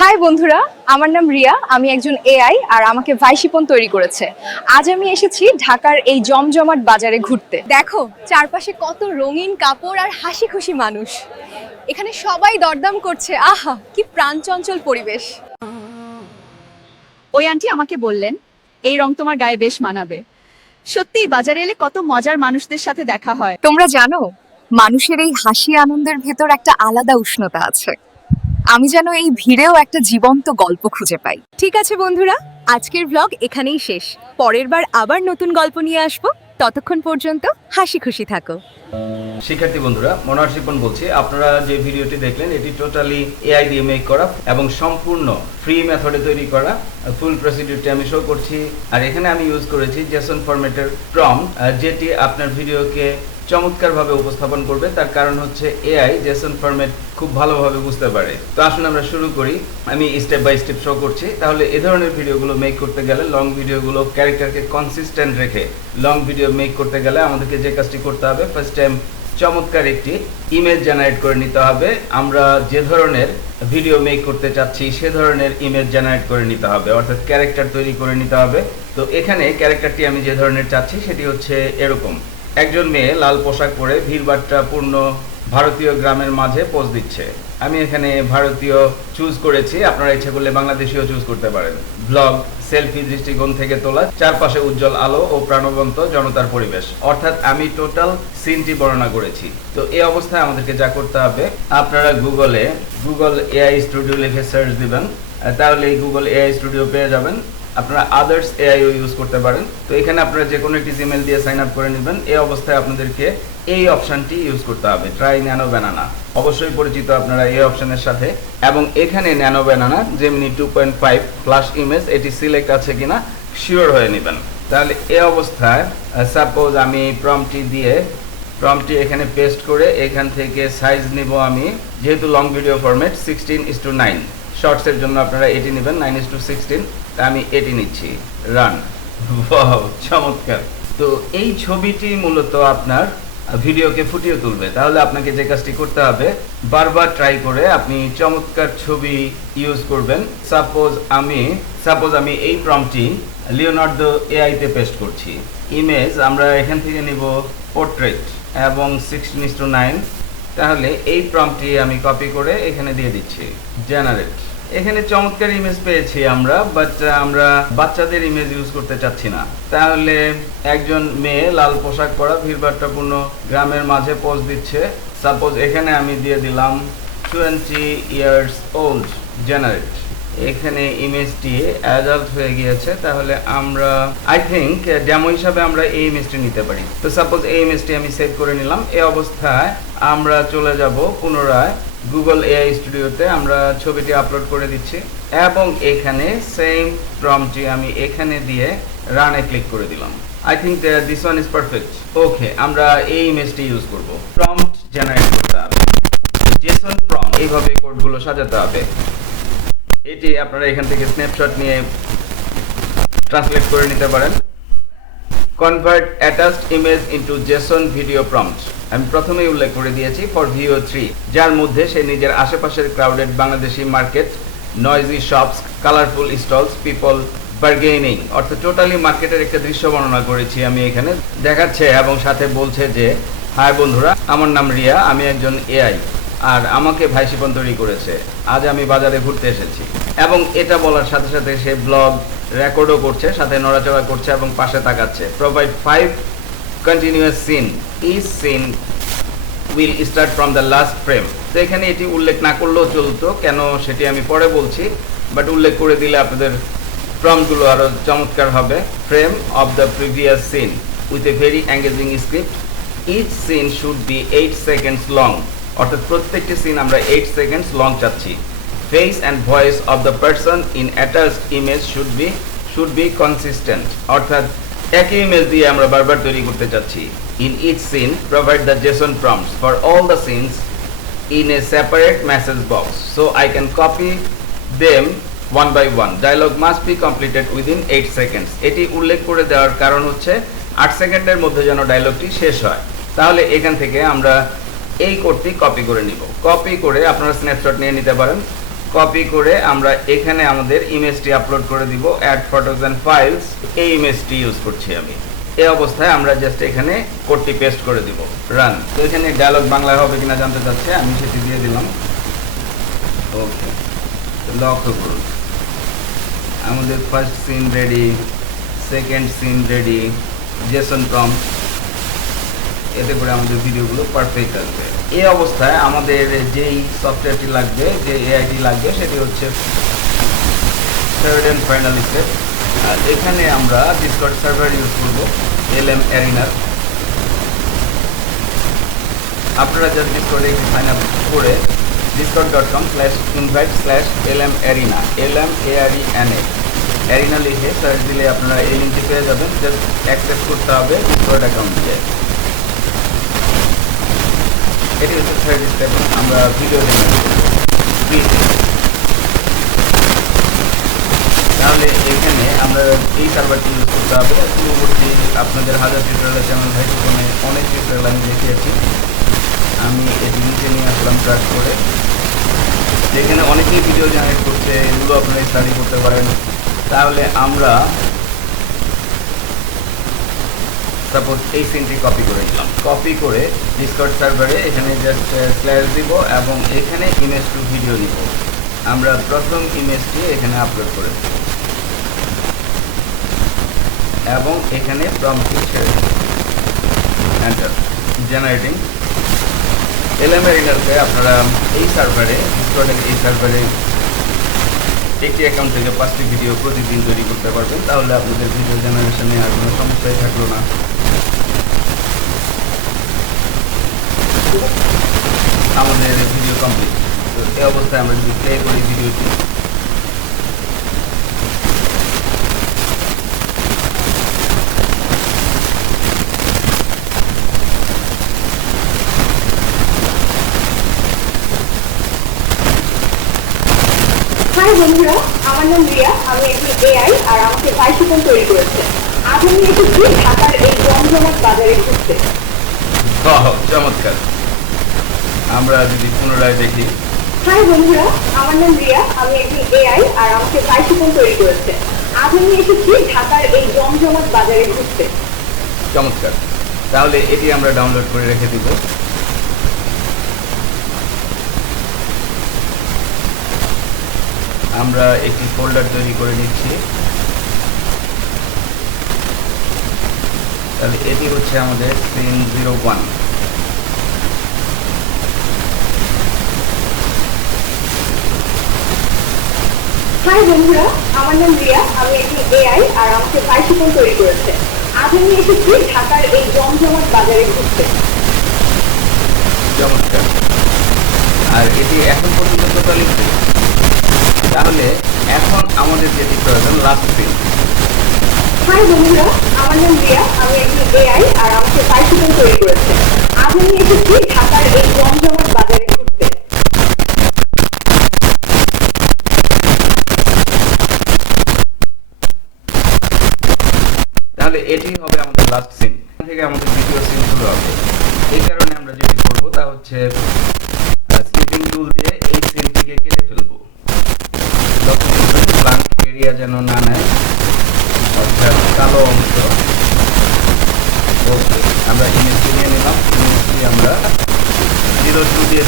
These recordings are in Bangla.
হাই বন্ধুরা। আমার নাম রিয়া আমি একজন এআই আর আমাকে ভাইশিপন তৈরি করেছে। আজ আমি এসেছি ঢাকার এই জমজমাট বাজারে ঘুরতে। দেখো চারপাশে কত রঙিন কাপড় আর হাসি খুশি মানুষ। এখানে সবাই দরদাম করছে। আহা কি প্রাণচঞ্চল পরিবেশ। ওই আন্টি আমাকে বললেন এই রং তোমার গায়ে বেশ মানাবে। সত্যি বাজারে এলে কত মজার মানুষদের সাথে দেখা হয়। তোমরা জানো মানুষের এই হাসি আনন্দের ভেতর একটা আলাদা উষ্ণতা আছে। আমি যেন এই ভিড়েও একটা জীবন্ত গল্প খুঁজে পাই। ঠিক আছে বন্ধুরা, আজকের ব্লগ এখানেই শেষ। পরের বার আবার নতুন গল্প নিয়ে আসব। ততক্ষণ পর্যন্ত হাসি খুশি থাকো। শিক্ষার্থী বন্ধুরা, মনোহর শিপন বলছি, আপনারা যে ভিডিওটি দেখলেন, এটি টোটালি এআই দিয়ে মেক করা এবং সম্পূর্ণ ফ্রি মেথডে তৈরি করা। ফুল প্রসিডিউরটি আমি শো করছি। আর এখানে আমি ইউজ করেছি জেসন ফরম্যাটের প্রম যেটি আপনার ভিডিওকে চমৎকারভাবে উপস্থাপন করবে। তার কারণ হচ্ছে এআই জেসন ফরম্যাট খুব ভালোভাবে বুঝতে পারে। তো আসুন আমরা শুরু করি। আমি স্টেপ বাই স্টেপ শো করছি। তাহলে এ ধরনের ভিডিওগুলো মেক করতে গেলে লং ভিডিওগুলো ক্যারেক্টারকে কনসিস্টেন্ট রেখে লং ভিডিও মেক করতে গেলে আমাদেরকে যে কাজটি করতে হবে ফার্স্ট টাইম চমৎকার একটি ইমেজ জেনারেট করে নিতে হবে। আমরা যে ধরনের ভিডিও মেক করতে চাচ্ছি, সে ধরনের ইমেজ জেনারেট করে নিতে হবে, অর্থাৎ ক্যারেক্টার তৈরি করে নিতে হবে। তো এখানে ক্যারেক্টারটি আমি যে ধরনের চাচ্ছি, সেটি হচ্ছে এরকম। একজন মেয়ে লাল পোশাক পরে ভিড়বাট্টা পূর্ণ ভারতীয় গ্রামের মাঝে পোজ দিচ্ছে। আমি এখানে ভারতীয় চুজ করেছি, আপনারা ইচ্ছা করলে বাংলাদেশিও চুজ করতে পারেন। ব্লগ, সেলফি, দৃষ্টিকোণ থেকে তোলা, চারপাশে উজ্জ্বল আলো ও প্রাণবন্ত জনতার পরিবেশ। অর্থাৎ আমি টোটাল সিনটি বর্ণনা করেছি। তো এই অবস্থায় আমাদেরকে যা করতে হবে, আপনারা গুগলে, গুগল এআই স্টুডিও লিখে সার্চ দিবেন। তাহলে গুগল এআই স্টুডিও পেয়ে যাবেন। আপনারা আদার্স এআইও ইউজ করতে পারেন। তো এখানে আপনারা যে কোনো একটি জিমেল দিয়ে সাইন আপ করে নেবেন। এই অবস্থায় আপনাদেরকে এই অপশনটি ইউজ করতে হবে। ট্রাই ন্যানো ব্যানানা অবশ্যই পরিচিত আপনারা এই অপশনের সাথে। এবং এখানে ন্যানো ব্যানানা যেমনি two point five flash image এটি সিলেক্ট আছে কিনা শিওর হয়ে নেবেন। তাহলে এই অবস্থায় সাপোজ আমি প্রমটি দিয়ে প্রমটি এখানে পেস্ট করে এখান থেকে সাইজ নিব আমি, যেহেতু long video format sixteen is to nine শর্টসের জন্য আপনারা এটি নেবেন নাইন ইস টু সিক্সটিন আমি এটি নিচ্ছি। রান চমৎকার। তো এই ছবিটি মূলত আপনার ভিডিওকে ফুটিয়ে তুলবে। তাহলে আপনাকে যে কাজটি করতে হবে, বারবার ট্রাই করে আপনি চমৎকার ছবি ইউজ করবেন। সাপোজ আমি সাপোজ আমি এই প্রমটি লিওনার্দো এআইতে পেস্ট করছি। ইমেজ আমরা এখান থেকে নিব পোর্ট্রেট এবং সিক্সটিন টু নাইন তাহলে এই প্রম্পটি আমি কপি করে এখানে দিয়ে দিচ্ছি। জেনারেট এখানে চমৎকার ইমেজ পেয়েছি আমরা বাট আমরা বাচ্চাদের ইমেজ ইউজ করতে চাচ্ছি না। তাহলে একজন মেয়ে লাল পোশাক পরা ভিড়ভাট্টাপূর্ণ গ্রামের মাঝে পোজ দিচ্ছে। সাপোজ এখানে আমি দিয়ে দিলাম টোয়েন্টি ইয়ার্স ওল্ড জেনারেট এখানে ইমেজটি অ্যাডাল্ট হয়ে গিয়েছে, তাহলে আমরা আই থিঙ্ক ডেমো হিসাবে আমরা এই ইমেজটি নিতে পারি। তো সাপোজ এই ইমেজটি আমি সেভ করে নিলাম। এই অবস্থায় আমরা চলে যাব পুনরায় গুগল এআই স্টুডিওতে আমরা ছবিটি আপলোড করে দিচ্ছি এবং এখানে সেম প্রমটি আমি এখানে দিয়ে রানে ক্লিক করে দিলাম। I think this one is perfect okay আমরা এই ইমেজটি ইউজ করব। প্রম্পট জেনারেট করতে হবে। জেসন প্রম্পট এইভাবে কোডগুলো সাজাতে হবে। এটি আপনারা এখান থেকে স্ন্যাপশট নিয়ে ট্রান্সলেট করে নিতে পারেন। Convert attached image into JSON video prompt আমি প্রথমেই উল্লেখ করে দিয়েছি ফর ভিও থ্রি যার মধ্যে সে নিজের আশেপাশের crowded Bangladeshi market noisy shops colourful stalls people bargaining অর্থাৎ টোটালি মার্কেটের একটা দৃশ্য বর্ণনা করেছি আমি এখানে। দেখাচ্ছে এবং সাথে বলছে যে, হাই বন্ধুরা, আমার নাম রিয়া, আমি একজন এআই আর আমাকে ভাই শিপন তৈরি করেছে। আজ আমি বাজারে ঘুরতে এসেছি। এবং এটা বলার সাথে সাথে সে ব্লগ রেকর্ডও করছে, সাথে নড়াচড়া করছে এবং পাশে তাকাচ্ছে। Provide five continuous scene is scene will start from the last frame তো এখানে এটি উল্লেখ না করলেও চলতো, কেন সেটি আমি পরে বলছি বাট উল্লেখ করে দিলে আপনাদের প্রমগুলো আরও চমৎকার হবে। Frame of the previous scene with a very engaging script each scene should be eight seconds long অর্থাৎ প্রত্যেকটি সিন আমরা এইট সেকেন্ডস লং চাচ্ছি। Face and voice of the person in attached image should be should be consistent অর্থাৎ একই ইমেজ দিয়ে আমরা বারবার তৈরি করতে চাচ্ছি। In each scene provide the JSON prompts for all the scenes in a separate message box. So, I can copy them one by one. Dialogue must be completed within 8 seconds. এটি উল্লেখ করে দেওয়ার কারণ হচ্ছে 8 সেকেন্ডের মধ্যে যেন ডায়লগটি শেষ হয়। তাহলে এখান থেকে আমরা এই কোডটি কপি করে নিব। কপি করে আপনারা স্ন্যাপশট নিয়ে নিতে পারেন। কপি করে আমরা এখানে আমাদের ইমেজটি আপলোড করে দিব। অ্যাড ফটোস অ্যান্ড ফাইলস এই ইমেজটি ইউজ করছি আমি। এই অবস্থায় আমরা জাস্ট এখানে কোডটি পেস্ট করে দিব। রান তো এখানে ডায়লগ বাংলায় হবে কিনা জানতে চাচ্ছে, আমি সেটি দিয়ে দিলাম। ওকে লক্ষ্য করুন। আমাদের first scene ready second scene ready JSON prompt এতে করে আমাদের ভিডিওগুলো পারফেক্ট আসবে। এই অবস্থায় আমাদের যেই সফটওয়্যারটি লাগবে, যে এআইটি লাগবে, সেটি হচ্ছে থার্ড অ্যান্ড ফাইনাল স্টেপ এখানে আমরা ডিসকর্ড সার্ভার ইউজ করব এল এম অ্যারিনার আপনারা জাস্ট ডিসকর্ডে সাইন আপ করে Discord dot com slash invite slash L M arena L M A R E N A arena লিখে সার্চ দিলে আপনারা এই লিঙ্কটি পেয়ে যাবেন। জাস্ট অ্যাক্সেস করতে হবে ডিসকর্ড অ্যাকাউন্ট দিয়ে। এটি হচ্ছে থার্ড স্টেপ আমরা ভিডিও জেনারেট তাহলে এখানে আমরা এই সার্ভারটি ইউজ করতে হবে। পূর্ববর্তী আপনাদের হাজার টিউটোরিয়াল চ্যানেল ভাই ফোনে অনেক টিউটোরিয়াল আমি দেখিয়েছি। আমি এটি নিচে নিয়ে আসলাম ট্রাক করে। যেখানে অনেকেই ভিডিও জেনারেট করছে, এগুলো আপনারা স্টাডি করতে পারেন। তাহলে আমরা সাপোজ এই সিনটি কপি করে নিলাম। কপি করে ডিসকর্ড সার্ভারে এখানে জাস্ট স্ল্যাশ দিব এবং এখানে ইমেজ টু ভিডিও দিব। আমরা প্রথম ইমেজটি এখানে আপলোড করে দেব এবং এখানে প্রম্পটি ছেড়ে দেব এন্টার জেনারেটিং আপনারা এই সার্ভারে ডিসকর্ডের এই সার্ভারে একটি অ্যাকাউন্ট থেকে পাঁচটি ভিডিও প্রতিদিন তৈরি করতে পারবেন। তাহলে আপনাদের ভিডিও জেনারেশনে আর কোনো সমস্যাই থাকল না। আমাদের ভিডিও কমপ্লিট তো এই অবস্থায় আমরা যদি প্লে করি ভিডিওটি বন্ধুরা আমার নাম রিয়া আমি একটি এআই আর আমাকে বাইশিপন তৈরি করেছে। আজ আমি এসেছি ঢাকার এই জমজমাট বাজারে ঘুরতে। চমৎকার। আমরা যদি পুনরায় দেখি। হাই বন্ধুরা আমার নাম রিয়া আমি একটি এআই আর আমাকে বাইশিপন তৈরি করেছে। আজ আমি এসেছি ঢাকার এই জমজমাট বাজারে ঘুরতে। চমৎকার। তাহলে এটি আমরা ডাউনলোড করে রেখে দিব। আমরা একটি ফোল্ডার তৈরি করে নিচ্ছি। তাহলে এটি হচ্ছে আমাদের সিন জিরো ওয়ান হাই বন্ধুরা আমার নাম রিয়া আমি একটি এআই আর আমাকে বাইশিপন তৈরি করেছে। আজ আমি এসেছি ঢাকার এই জমজমাট বাজারে ঘুরতে। চমৎকার। আর এটি এখন পর্যন্ত টোটালি তাহলে এখন আমাদের যেটি প্রয়োজন লাস্ট সিন হাই বন্ধুরা আমার নাম রিয়া আমি একটি এআই আর আমাকে তৈরি করেছে। আজ আমি এসেছি ঢাকার এই জমজমাট বাজারে ঘুরতে। তাহলে এটি হবে আমাদের লাস্ট সিন থেকে আমাদের দ্বিতীয় সিন শুরু হবে। এই কারণে আমরা যেটি করব তা হচ্ছে স্কিপিং টুল দিয়ে এই সিনটিকে কেটে যেন না নেয়? অর্থাৎ কালো অংশ। আমরা ইমেজটি নিয়ে নিলাম। ইমেজটি আমরা জিরো টু দিয়ে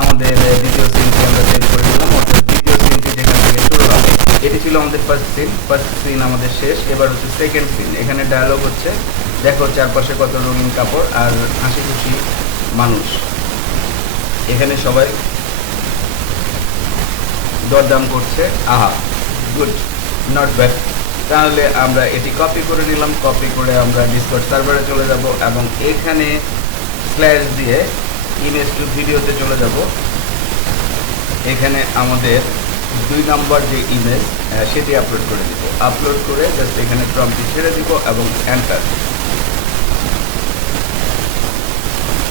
আমাদের দ্বিতীয় সিনটি আমরা সেভ করে দিলাম। দ্বিতীয় সিনটি যেখান থেকে শুরু হবে, এটি ছিল আমাদের ফার্স্ট সিন ফার্স্ট সিন আমাদের শেষ। এবার হচ্ছে সেকেন্ড সিন এখানে ডায়লগ হচ্ছে, দেখো চারপাশে কত রঙিন কাপড় আর হাসি খুশি মানুষ। এখানে সবাই দরদাম করছে। আহা। গুড নট ব্যাড তাহলে আমরা এটি কপি করে নিলাম। কপি করে আমরা ডিসকর্ড সার্ভারে চলে যাব এবং এখানে স্ল্যাশ দিয়ে ইমেজ টু ভিডিওতে চলে যাব। এখানে আমাদের দুই নম্বর যে ইমেজ সেটি আপলোড করে দিব। আপলোড করে জাস্ট এখানে প্রম্পটি ছেড়ে দিব এবং এন্টার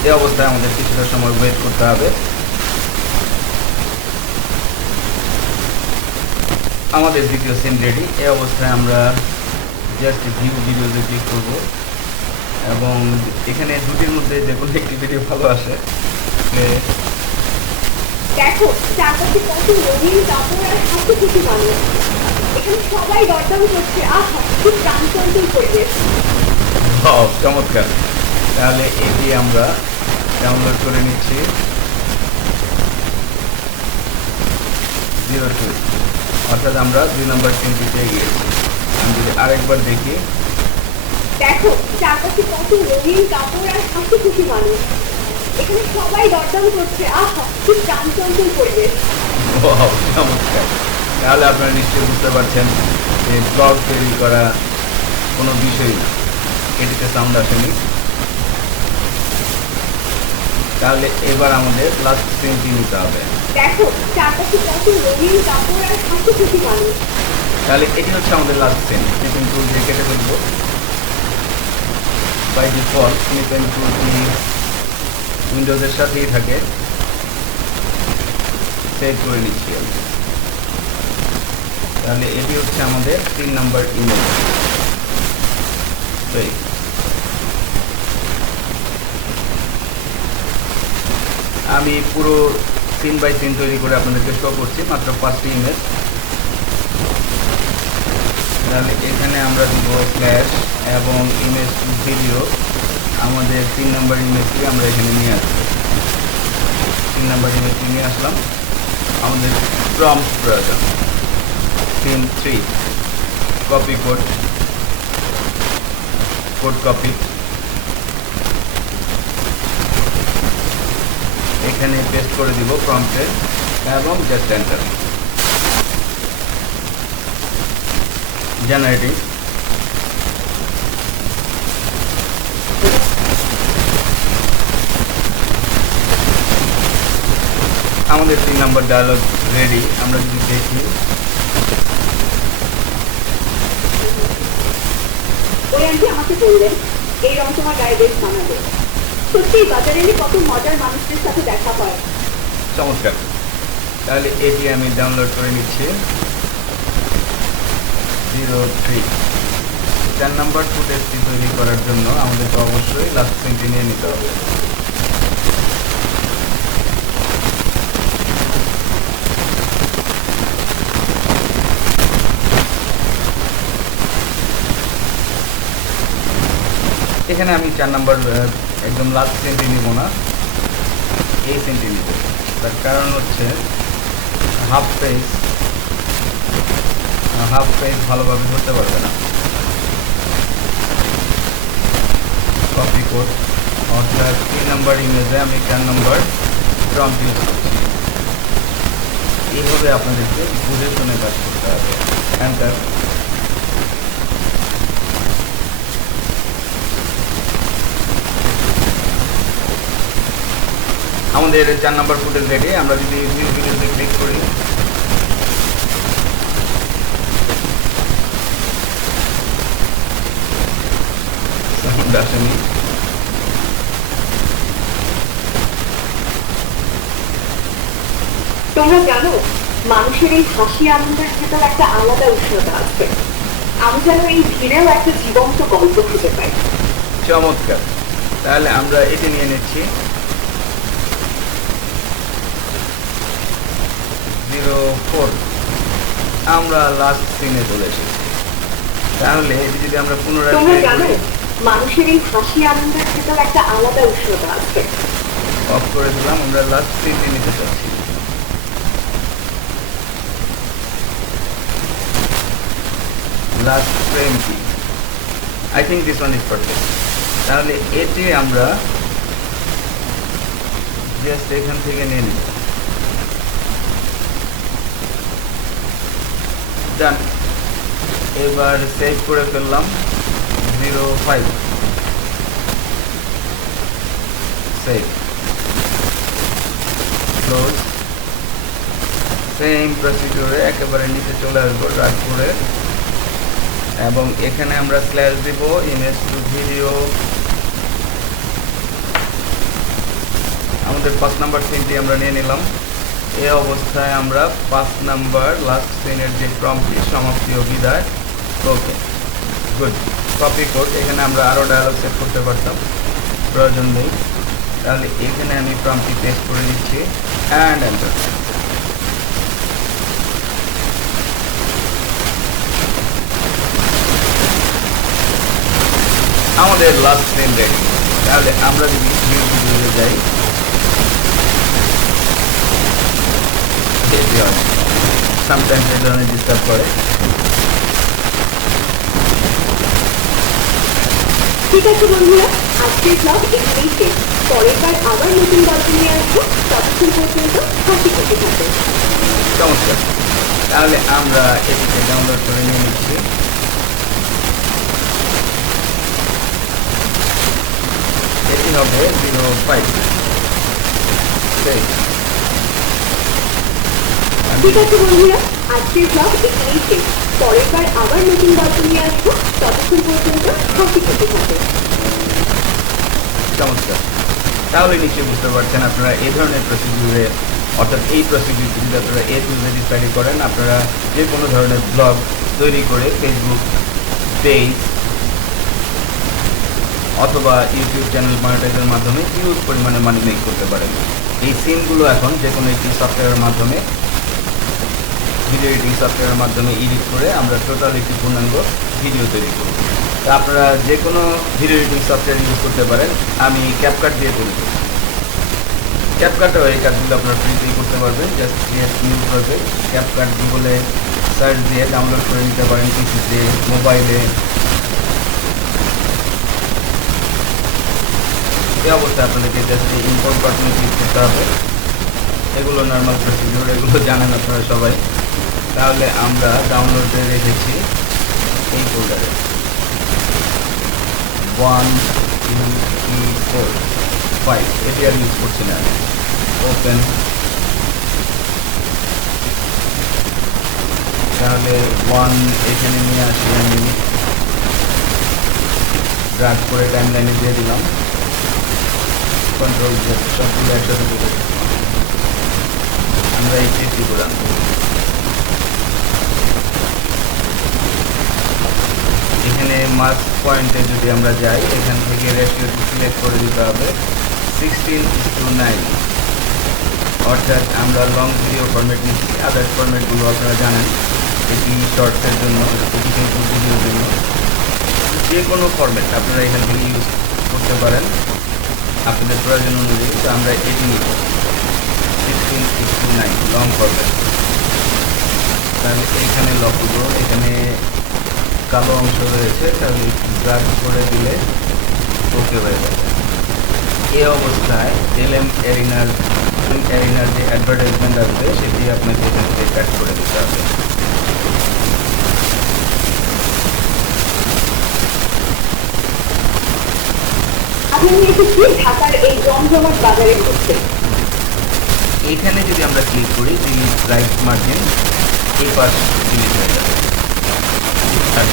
এই অবস্থায় আমাদের কিছুটা সময় ওয়েট করতে হবে। আমাদের দ্বিতীয় সিন রেডি এই অবস্থায় আমরা জাস্ট ভিউ ভিডিওতে ক্লিক করব। এবং এখানে দুটির মধ্যে যে কোনো একটি ভিডিও ভালো আসে। Play। দেখো চারপাশে কত রঙিন কাপড় আর হাসি খুশি মানুষ এখানে সবাই দরদাম করছে। আহা খুব প্রাণচঞ্চল পরিবেশ। চমৎকার। তাহলে এটি আমরা ডাউনলোড করে নিচ্ছি। জিরো টু অর্থাৎ আমরা দুই নম্বর সিমটি পেয়ে গিয়েছি আমি যদি আরেকবার দেখি। দেখো চারপাশে কত রঙিন কাপড় আর হাসি খুশি মানুষ। এখানে সবাই দরদাম করছে। আহা খুব প্রাণচঞ্চল পরিবেশ। চমৎকার। তাহলে আপনারা নিশ্চয়ই বুঝতে পারছেন যে ব্লগ তৈরি করা কোনো বিষয় না। এটিতে সাউন্ড আসেনি। তাহলে এবার আমাদের লাস্ট সিমটি নিতে হবে। দেখো, চারপাশে কত রঙিন কাপড় আর হাসি খুশি মানুষ। তাহলে এটি হচ্ছে আমাদের লাস্ট সিম স্লিপিং টুল দিয়ে কেটে ফেলব। বাই ডিফল্ট স্লিপিং টুলটি উইন্ডোজের সাথেই থাকে। সেভ করে নিচ্ছি তাহলে এটি হচ্ছে আমাদের তিন নাম্বার ইমেল সেই আমি পুরো সিন বাই সিন তৈরি করে আপনাদেরকে শো করছি, মাত্র পাঁচটি ইমেজ তাহলে এখানে আমরা দিব ফ্ল্যাশ এবং ইমেজ ভিডিও আমাদের তিন নম্বর ইমেজটি আমরা এখানে নিয়ে আসব। তিন নম্বর ইমেজটি নিয়ে আসলাম। আমাদের প্রম্পট প্রয়োজন। Scene three copy code code copy এখানে পেস্ট করে দিব প্রম্পটে এবং জাস্ট এন্টার generating. আমাদের তিন নম্বর ডায়লগ রেডি আমরা যদি দেখি। ওই আন্টি আমাকে বললেন, এই রং তোমার গায়ে বেশ মানাবে সত্যি বাজারে এলে কত মজার মানুষদের সাথে দেখা হয়। চমৎকার। তাহলে এটি আমি ডাউনলোড করে নিচ্ছি। Zero three. চার নাম্বার ফুটেজটি তৈরি করার জন্য আমাদেরকে অবশ্যই লাস্ট প্রিন্টটি নিয়ে নিতে হবে। এখানে আমি চার নাম্বার একদম লাস্ট প্রিন্টটি নিব না। এই সেন্টি নিব। তার কারণ হচ্ছে হাফ পেজ হাফ পেজ ভালোভাবে ধরতে পারবে না। কপি কোড অর্থাৎ তিন নাম্বার ইমেজে আমি চার নাম্বার প্রম্পট ইউজ করছি। এইভাবে আপনাদেরকে বুঝে শুনে কাজ করতে হবে। এন্টার আমাদের চার নাম্বার ফুটেজ রেডি আমরা যদি ভিডিওতে ক্লিক করি। আসেনি। তোমরা জানো মানুষের এই হাসি আনন্দের ভেতর একটা আলাদা উষ্ণতা আছে। আমি যেন এই ভিড়েও একটা জীবন্ত গল্প খুঁজে পাই। চমৎকার। তাহলে আমরা এটি নিয়ে নিচ্ছি জিরো ফোর আমরা লাস্ট সিনে চলে এসেছি। তাহলে এটি যদি আমরা পুনরায় তোমরা জানো মানুষের এই হাসি আনন্দের ভেতর একটা আলাদা উষ্ণতা আছে। অফ করে দিলাম আমরা লাস্ট সিনটি নিতে চাচ্ছি লাস্ট ফ্রেম কি? I think this one is perfect তাহলে এটি আমরা জাস্ট এখান থেকে নিয়ে নিব। ডান এবার সেভ করে ফেললাম zero five save close same প্রসিডিওরে একেবারে নিচে চলে আসব রাজপুরে এবং এখানে আমরা স্ল্যাশ দিব ইমেজ টু ভিডিও আমাদের পাঁচ নাম্বার সিনটি আমরা নিয়ে নিলাম। এই অবস্থায় আমরা পাঁচ নাম্বার লাস্ট সিনের যে প্রম্পটি সমাপ্তি ও ওকে গুড কপি কোড এখানে আমরা আরও ডায়ালগ সেট করতে পারতাম। প্রয়োজন নেই। তাহলে এখানে আমি প্রম্পটি পেস্ট করে দিচ্ছি অ্যান্ড এন্টার আমাদের লাস্ট ট্রেন রেডি তাহলে আমরা যদি যাই। বেশি হয় সামটাইমস এই ধরনের ডিস্টার্ব করে ঠিক আছে বন্ধুরা। আজকের ব্লগ এখানেই শেষ। পরের বার আবার নতুন গল্প নিয়ে আসব। ততক্ষণ পর্যন্ত হাসি খুশি থাকো চমৎকার। তাহলে আমরা এটিকে ডাউনলোড করে নিয়ে নিচ্ছি। এটি হবে জিরো ফাইভ ঠিক আছে বন্ধুরা, আজকের ব্লগ এখানেই শেষ। পরের বার আবার নতুন গল্প নিয়ে আসব। ততক্ষণ পর্যন্ত হাসি খুশি থাকো চমৎকার তাহলে নিশ্চয়ই বুঝতে পারছেন আপনারা এই ধরনের প্রসিডিউরে অর্থাৎ এই প্রসিডিউর যদি আপনারা এ টু জেড স্টাডি করেন, আপনারা যে কোনো ধরনের ব্লগ তৈরি করে ফেসবুক পেজ অথবা ইউটিউব চ্যানেল মনিটাইজের মাধ্যমে হিউজ পরিমাণে মানি মেক করতে পারেন। এই সিমগুলো এখন যে কোনো একটি সফটওয়্যারের মাধ্যমে ভিডিও এডিটিং সফটওয়্যারের মাধ্যমে এডিট করে আমরা টোটাল একটি পূর্ণাঙ্গ ভিডিও তৈরি করব। তা আপনারা যে কোনো ভিডিও এডিটিং সফটওয়্যার ইউজ করতে পারেন, আমি ক্যাপকাট দিয়ে তৈরি করি ক্যাপকাটও এই কাজগুলো আপনারা ফ্রিতেই করতে পারবেন just create new project CapCut গুগলে সার্চ দিয়ে ডাউনলোড করে নিতে পারেন পিসিতে মোবাইলে এই অবস্থায় আপনাদেরকে জাস্ট ইম্পোর্ট বাটনে ক্লিক করতে হবে। এগুলো নর্মাল প্রসিডিউর এগুলো জানেন আপনারা সবাই। তাহলে আমরা ডাউনলোডে রেখেছি এই ফোল্ডারে one two three four five এটি আর ইউজ করছি না। ওপেন তাহলে ওয়ান এখানে নিয়ে আসি আমি। ড্রাগ করে টাইম লাইনে দিয়ে দিলাম। কন্ট্রোল সবগুলো একসাথে আমরা এই ফিফটি করে আনব এখানে মার্ক পয়েন্টে যদি আমরা যাই, এখান থেকে রেশিওটি সিলেক্ট করে দিতে হবে সিক্সটিন টু নাইন অর্থাৎ আমরা লং ভিডিও ফরম্যাট নিচ্ছি আদার্স ফরম্যাটগুলো আপনারা জানেন, এটি শর্টসের জন্য ভিডিওর জন্য। যে কোনো ফর্মেট আপনারা এখান থেকে ইউজ করতে পারেন। আপনাদের প্রয়োজন অনুযায়ী তো আমরা এটি নিব। Sixteen sixty nine long format তাহলে এখানে লক্ষ্য করুন, এখানে কালো অংশ রয়েছে তাহলে ড্রাগ করে দিলে ওকে হয়ে যাবে। এই অবস্থায় এলএম এরিনার এরিনার যে অ্যাডভার্টাইজমেন্ট আসবে সেটি আপনাকে এখান থেকে কাট করে দিতে হবে। এখানে যদি আমরা ক্লিক করি ডিলিট রাইট মার্জিন এই পাশ ডিলিট হয়ে যাবে।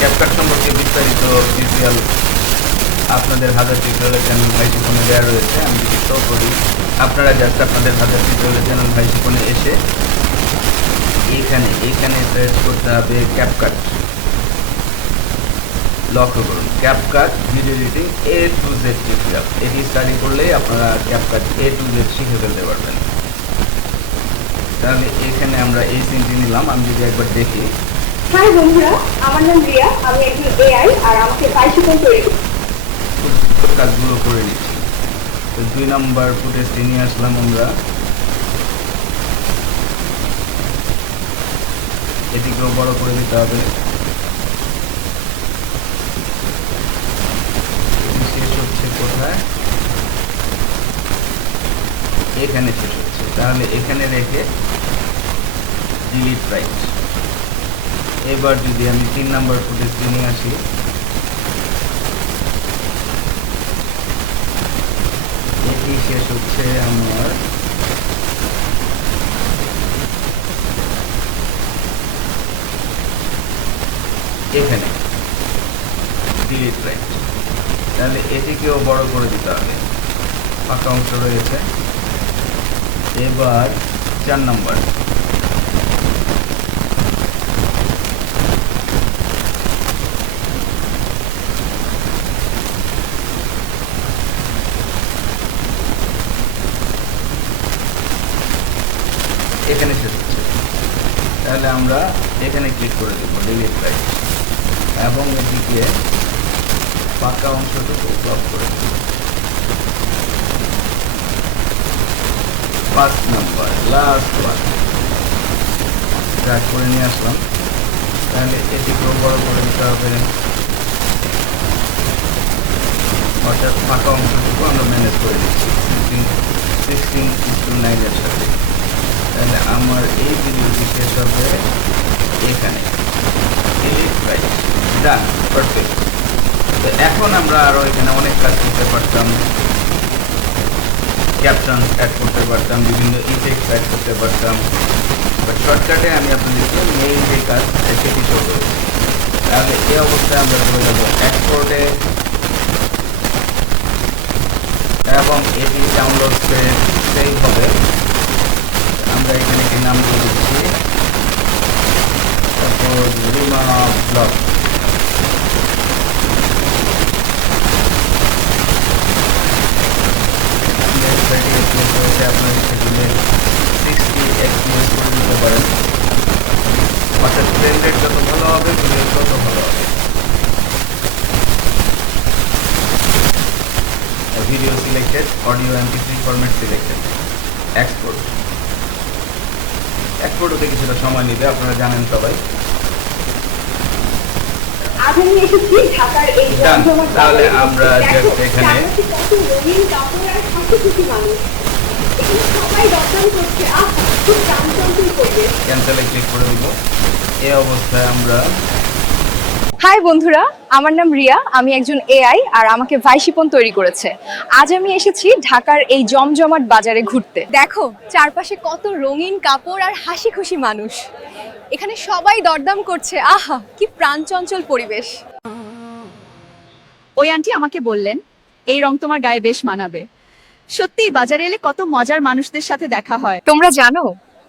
ক্যাপকাট সম্পর্কে বিস্তারিত টিউটোরিয়াল আপনাদের হাজার টিউটোরিয়ালের চ্যানেল ভাই জীবনে দেওয়া রয়েছে, আমি শো করি আপনারা জাস্ট আপনাদের হাজার টিউটোরিয়ালের চ্যানেল ভাই জীবনে এসে এখানে এখানে সার্চ করতে হবে ক্যাপকাট লক্ষ্য করুন CapCut video editing A to Z tutorial এটি স্টাডি করলেই আপনারা ক্যাপকাট এ টু জেড শিখে ফেলতে পারবেন। তাহলে এখানে আমরা এই সিনটি নিলাম, আমি যদি একবার দেখি। হাই বন্ধুরা। আমার নাম রিয়া। আমি একজন এআই আর আমাকে তৈরি কাজগুলো করে নিচ্ছি। দুই নাম্বার ফুটেজটি নিয়ে আসলাম আমরা। এটিকেও বড় করে দিতে হবে। শেষ হচ্ছে কোথায়? এখানে শেষ হচ্ছে। তাহলে এখানে রেখে ডিলিট রাইট এবার যদি আমি তিন নাম্বার ফুটেজটি নিয়ে আসি, এটি শেষ হচ্ছে আমার এখানে ডিলিট রাইট তাহলে এটিকেও বড় করে দিতে হবে। ফাঁকা অংশ রয়েছে। এবার চার নম্বর। এখানে শেষ তাহলে আমরা এখানে ক্লিক করে দেবো ডিলিট রাইট এবং এটিকে পাকা অংশটুকু ব্লক করে দেবো। পাঁচ নাম্বার লাস্ট ওয়ান ড্র্যাগ করে নিয়ে আসলাম। তাহলে এটিকেও বড় করে দিতে হবে। অর্থাৎ ফাঁকা অংশটুকু আমরা ম্যানেজ করে দিচ্ছি। সিক্সটিন সিক্সটিন নাইনের সাথে। তাহলে আমার এই ভিডিওটি শেষ হবে এখানে। ডান পারফেক্ট তো এখন আমরা আরও এখানে অনেক কাজ করতে পারতাম। ক্যাপশন অ্যাড করতে পারতাম, বিভিন্ন ইফেক্ট অ্যাড করতে পারতাম। বাট শর্টকাটে আমি আপনাদেরকে মেইন যে কাজ, সেটি শো করেছি তাহলে এই অবস্থায় আমরা চলে যাব এক্সপোর্টে এবং এটি ডাউনলোড সেভ হবে। আমরা এখানে একটি নাম দিয়ে দিচ্ছি। তারপর ব্লগ আপনার সেগুলো সিক্সটি এক্সপিএস করে দিতে পারেন। অর্থাৎ ফ্রেম রেট যত ভালো হবে তত ভালো হবে। Video selected audio MP three format selected export ফটোতে হতে কিছুটা সময় নেবে আপনারা জানেন সবাই। তাহলে আমরা এখানে- ক্যান্সেলে ক্লিক করে দিব। এই অবস্থায় আমরা হাই বন্ধুরা। আমার নাম রিয়া আমি একজন এআই আর আমাকে ভাইসিপন তৈরি করেছে। আজ আমি এসেছি ঢাকার এই জমজমাট বাজারে ঘুরতে। দেখো চারপাশে কত রঙিন কাপড় আর হাসি খুশি মানুষ। এখানে সবাই দরদাম করছে। আহা কি প্রাণচঞ্চল পরিবেশ। ওই আন্টি আমাকে বললেন এই রং তোমার গায়ে বেশ মানাবে। সত্যি বাজারে এলে কত মজার মানুষদের সাথে দেখা হয়। তোমরা জানো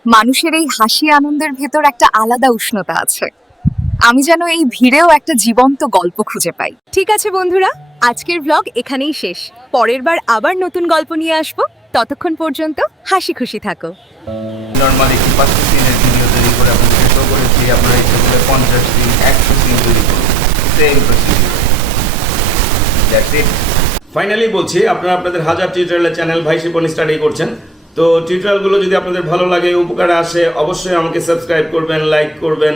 মানুষের এই হাসি আনন্দের ভেতর একটা আলাদা উষ্ণতা আছে। আমি যেন এই ভিড়েও একটা জীবন্ত গল্প খুঁজে পাই। ঠিক আছে বন্ধুরা আজকের ব্লগ এখানেই শেষ। পরের বার আবার নতুন গল্প নিয়ে আসব। ততক্ষণ পর্যন্ত হাসি খুশি থাকো। নর্মালি পাঁচশো সিনের ভিডিও তৈরি করে শো করেছি আপনারা ইচ্ছে করে পঞ্চাশ সিন একশো সিন তৈরি করুন same procedure that's it finally বলছি আপনারা আপনাদের হাজার টিউটোরিয়ালের চ্যানেল ভাই শিপন স্টাডি করছেন। তো টিউটোরিয়ালগুলো যদি আপনাদের ভালো লাগে উপকারে আসে অবশ্যই আমাকে সাবস্ক্রাইব করবেন লাইক করবেন।